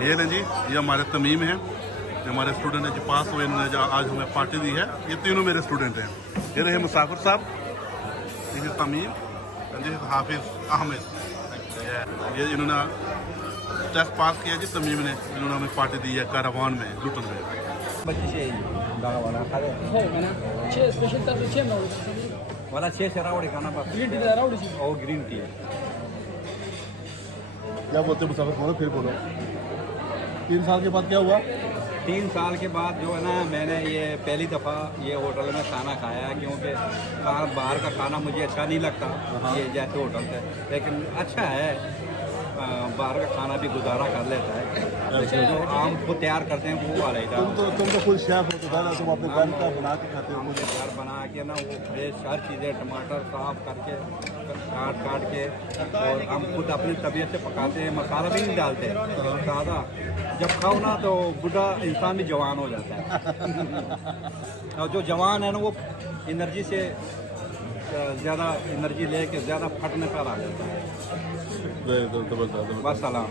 ये ना जी, ये हमारे तमीम हैं, ये हमारे स्टूडेंट हैं जो पास हुए, इन्होंने जो आज हमें पार्टी दी है। ये तीनों मेरे स्टूडेंट हैं। ये रहे मुसाफिर साहब, this is Tamim, this is Hafiz Ahmed. ये इन्होंने टेस्ट पास किया जी तमीम ने, इन्होंने हमें पार्टी दी है कारवान में, लुटन में। छः स्पेशल तरफ छः में वाला 6 शरावड़ी खाना पास ग्रीन टी राउडी सी और ग्रीन टी है। क्या बोलते मुसाफिर, बोलो फिर बोलो। 3 साल के बाद क्या हुआ? 3 साल के बाद जो है ना, मैंने ये पहली दफ़ा ये होटल में खाना खाया है, क्योंकि बाहर का खाना मुझे अच्छा नहीं लगता ये जैसे होटल से, लेकिन अच्छा है, बाहर का खाना भी गुजारा कर लेता है, लेकिन जो आम खुद तैयार करते हैं वो वाला ही था। तुम तो खुद शेफ हो, तो ना तुम अपने घर का बना के खाते हो। मुझे घर बना के ना वो फ्रेश हर चीज़ें, टमाटर साफ करके काट के, और हम खुद अपनी तबीयत से पकाते हैं, मसाला भी नहीं डालते सादा। जब खाओ ना तो बूढ़ा इंसान भी जवान हो जाता है। और जो जवान है ना वो एनर्जी से ज़्यादा एनर्जी लेके ज़्यादा फटने पर आ जाता है। बस सलाम।